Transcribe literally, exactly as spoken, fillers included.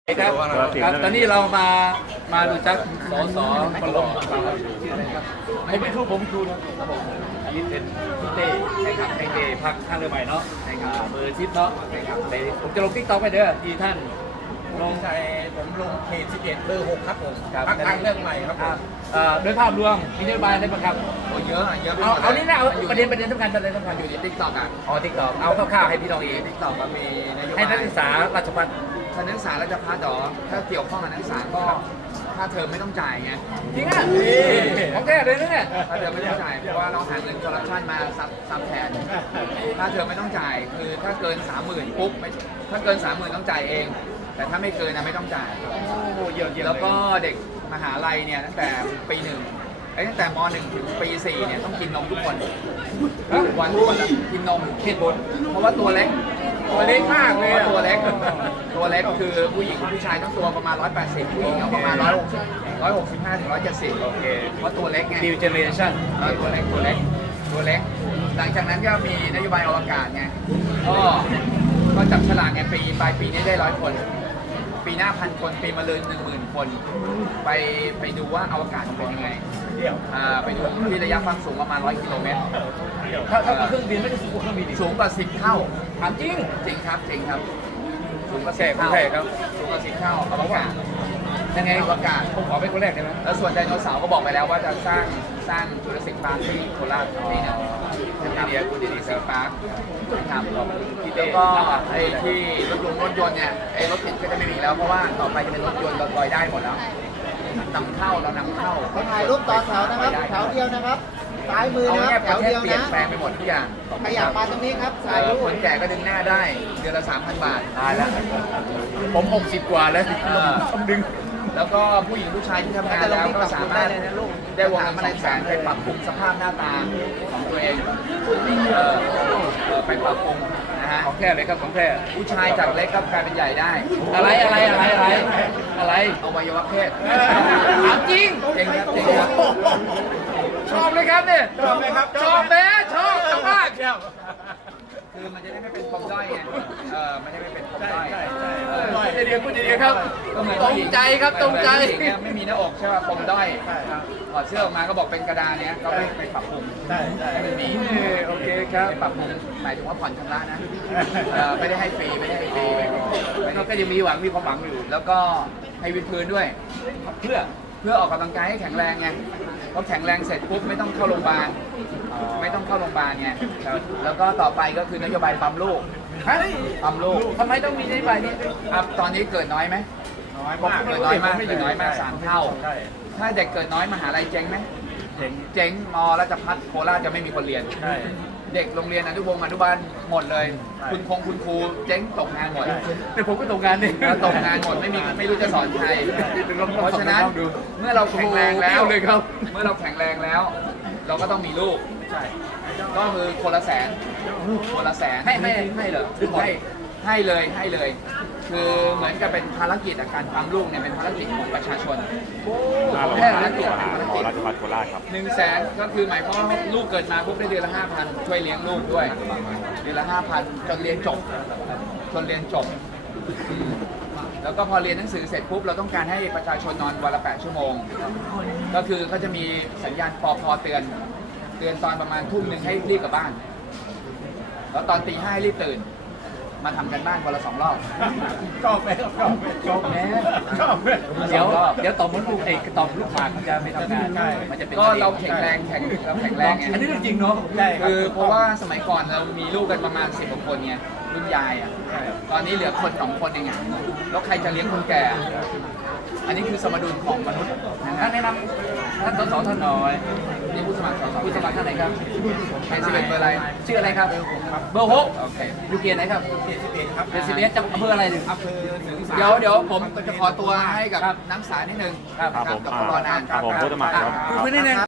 ครับครับตอนนี้เรามามาดูจักสสคนหล่อชื่ออะไรครับผมไม่รู้ผมดูนะครับผมอันนี้เป็นพี่เต้ใช่ครับพี่เต้พักข้างเรือใหม่เนาะใช่ครับเบอร์ชิปเนาะใช่ครับในผมจะลงติ๊กต็อกไปเด้อที่ท่านลงใจผมลงเขตสิบเอ็ดเบอร์หกครับผมพักทางเรื่องใหม่ครับโดยภาพรวมมีนโยบายอะไรบ้างครับเยอะเยอะเอาเอานี่นะเอาประเด็นประเด็นสำคัญประเด็นสำคัญอยู่ในติ๊กต็อกอ่ะอ๋อติ๊กต็อกเอาคร่าวๆให้พี่น้องเองติ๊กต็อกก็มีให้นักศึกษาราชภัฏนักศึกษาราชภัฏหรอถ้าเกี่ยวข้องกับนักศึกษาก็ค่าเทอมไม่ต้องจ่ายไงจริงอ่ะของแท้เลยนะเนี่ยค่าเทอมไม่ต้องจ่ายเพราะว่าเราหาเงินคอร์รัปชันมาซับซับแทนค่าเทอมไม่ต้องจ่ายคือถ้าเกินสามหมื่นปุ๊บไม่ถ้าเกินสามหมื่นต้องจ่ายเองแต่ถ้าไม่เกินนะไม่ต้องจ่ายแล้วก็เด็กมหาลัยเนี่ยตั้งแต่ปีหนึ่งตั้งแต่ม หนึ่งถึงปีสี่เนี่ยต้องกินนมทุกคนวันวันละกินนมเหตุผลเพราะว่าตัวเล็กตัวเล็กมากเลยตัวเล็กตัวเล็กคือผู้หญิงผู้ชายต้องตัวประมาณหนึ่งร้อยแปดสิบผู้หญิงประมาณหนึ่งร้อยหกสิบ หนึ่งร้อยหกสิบห้าถึงหนึ่งร้อยเจ็ดสิบโอเคเพราะตัวเล็กไง New Generation ตัวเล็กตัวเล็กตัวเล็กหลังจากนั้นก็มีนโยบายอวกาศไงก็ก็จับฉลากไงปีปลายปีนี้ได้ร้อยคนปีหน้าพันคนปีมะรืนหนึ่งหมื่นคนไปไปดูว่าอวกาศเป็นยังไงไปดูที่ระยะความสูงประมาณร้อยกิโลเมตรถ้าถ้าเครื่องบินไม่ได้สูงกว่าเครื่องบินสูงกว่าสิบเท่าถามจริงจริงครับจริงครับสูงกว่าสิบเท่าครับสูงกว่าสิบเท่าอวกาศยังไงอวกาศผมขอเป็นคนแรกได้ไหมแล้วส่วนไดโนเสาร์ก็บอกไปแล้วว่าจะสร้างสร้างจูราสสิคพาร์คที่โคราชนี่นะที่เดียกูดีดีเซอร์พาร์คนะครับแล้วก็ไอ้ที่รถยนต์รถยนต์เนี่ยไอ้รถติดก็จะไม่มีแล้วเพราะว่าต่อไปจะเป็นรถยนต์ลอยได้หมดแล้วนำเข้าเรานำเข้าเขาถ่ายรูปต่อแถวนะครับแถวเดียวนะครับซ้ายมือนะครับแถวเดียวนะเปลี่ยนแปลงไปหมดทุกอย่างขยับมาตรงนี้ครับถ่ายรูปคนแก่ก็ดึงหน้าได้เดือนละสามพันบาทตายแล้วผมหกสิบกว่าแล้วต้องดึงแล้วก็ผู้หญิงผู้ชายที่ทำงานแล้วก็สามารถได้วงเงินสองแสนไปปรับปรุงสภาพหน้าตาของตัวเองไปปรับปรุงนะฮะของแท้เลยครับของแท้ผู้ชายจากเล็กก็กลายเป็นใหญ่ได้อะไรอะไรอะไรอะไรอะไรอวัยวะเพศถามจริงจริงครับจริงครับชอบเลยครับเนี่ยชอบไหมครับชอบแม่ชอบมากคือมันจะได้ไม่เป็นปมด้อยไงเออมันจะไม่เป็นปมด้อยพูดดีๆพูดดีๆครับตรงใจครับตรงใจไม่มีหน้าอกใช่ป่ะปมด้อยถอดเสื้อออกมาก็บอกเป็นกระดาษเนี้ยก็ไปไปปรับปรุงให้มันมีโอเคครับปรับปรุงหมายถึงว่าผ่อนชำระนะไม่ได้ให้ฟรีไม่ได้ให้ฟรีก็ยังมีหวังมีความหวังอยู่แล้วก็ให้วิดพื้นด้วยเพื่อเพื่อออกกำลังกายให้แข็งแรงไงพอแข็งแรงเสร็จปุ๊บไม่ต้องเข้าโรงพยาบาลไม่ต้องเข้าโรงพยาบาลไงแล้วก็ต่อไปก็คือนโยบายปั๊มลูกปั๊มลูกทำไมต้องมีนโยบายนี้ตอนนี้เกิดน้อยไหมน้อยมากเกิดน้อยมากเกิดน้อยมากสามเท่าถ้าเด็กเกิดน้อยมหาลัยเจ๊งไหมเจ๊งมอราชภัฏโคราชจะไม่มีคนเรียนเด็กโรงเรียนอนุบาลอนุบาลหมดเลยคุณคงคุณครูเจ๊งตกงานหมดแต่ผมก็ตกงานนี่ตกงานหมดไม่มีไม่รู้จะสอนใครเพราะฉะนั้นเมื่อเราแข็งแรงแล้วเมื่อเราแข็งแรงแล้ว เราก็ต้องมีลูกก็คือคนละแสนคนละแสนให้ให้ให้เหรอให้ให้เลยให้เลย คือเหมือนกับเป็นภารกิจการปั๊มลูกเนี่ยเป็นภารกิจของประชาชนแค่ภารกิจเป็นภารกิจราชภัฏโคราชครับหนึ่งแสนก็คือหมายความว่าลูกเกิดมาปุ๊บได้เดือนละห้าพันช่วยเลี้ยงลูกด้วยเดือนละห้าพันจนเรียนจบจนเรียนจบแล้วก็พอเรียนหนังสือเสร็จปุ๊บเราต้องการให้ประชาชนนอนวันละแปดชั่วโมงก็คือเขาจะมีสัญญาณปพเตือนเตือนตอนประมาณทุ่มหนึ่งให้รีบกลับบ้านแล้วตอนตีห้าให้รีบตื่นมาทำกันบ้านวันละสองรอบชอบไหมชอบไหมชอบแม่ชอบไหมเดี๋ยวเดี๋ยวต่อมดลูกเอกต่อมลูกหมากมันจะไม่ทำงานมันจะเป็นก็เราแข็งแรงแข็งเราแข็งแรงอันนี้เรื่องจริงเนาะคือเพราะว่าสมัยก่อนเรามีลูกกันประมาณสิบกว่าคนไงรุ่นยายอ่ะตอนนี้เหลือคนสองคนเองไงแล้วใครจะเลี้ยงคนแก่อันนี้คือสมดุลของมนุษย์แนะนำท่านสสท่านน้อยนี่ผู้สมัครสสผู้สมัครท่านไหนครับเป็นสิบเอ็ดเบอร์อะไรชื่ออะไรครับเบอร์หกโอเคอยู่เกียร์ไหนครับเกียร์สิบเอ็ดครับเป็นสิบเอ็ดจะอำเภออะไรหนึ่งอำเภอเดี๋ยวเดี๋ยวผมจะขอตัวให้กับนักศึกษานิดนึงครับกับรอนานครับผมผู้สมัครครับ